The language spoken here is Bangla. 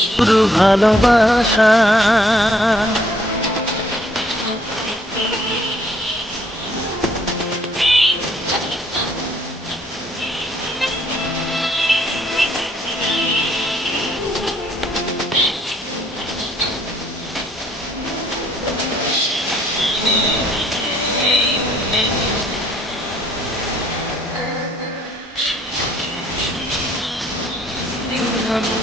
শুরু ভালোবাসা